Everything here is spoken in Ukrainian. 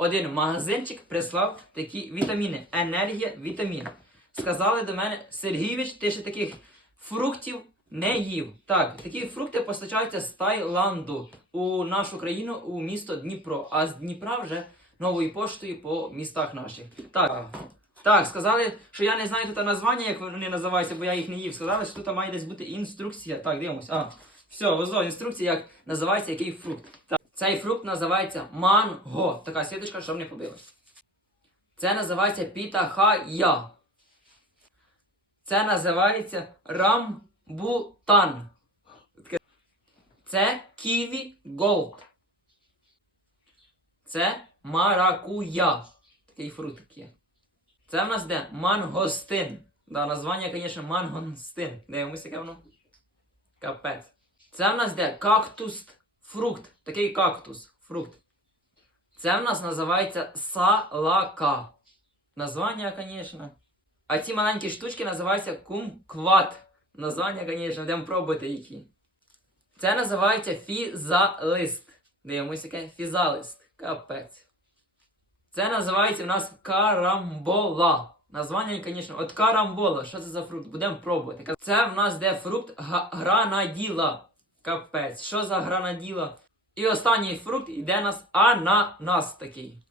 один магазинчик прислав такі вітаміни. Енергія, вітамін. Сказали до мене, Сергійович, ти ще таких фруктів не їв. Так, такі фрукти постачаються з Таїланду у нашу країну, у місто Дніпро. А з Дніпра вже новою поштою по містах наших. Так. Так, сказали, що я не знаю тут названня, як вони називаються, бо я їх не їв. Сказали, що тут має десь бути інструкція. Так, дивимось. А, все, ось інструкція, як називається який фрукт. Так, цей фрукт називається манго. Така сіточка, щоб не побилась. Це називається пітахая. Це називається рамбутан. Це ківі голд. Це маракуя. Такий фрукт є. Це в нас де мангостин. Да, названня, звісно, мангостин. Дивимося, яке воно. Капець. Це в нас де кактус фрукт. Такий кактус. Фрукт. Це в нас називається салака. Названня, звісно. А ці маленькі штучки називаються кумкват. Названня, звісно, будемо пробувати які. Це називається фізалист. Дивимося, яке фізалист. Капець. Це називається в нас карамбола. Названня, звісно, от карамбола. Що це за фрукт? Будемо пробувати. Це в нас де фрукт гранаділа. Капець. Що за гранаділа? І останній фрукт йде нас ананас такий.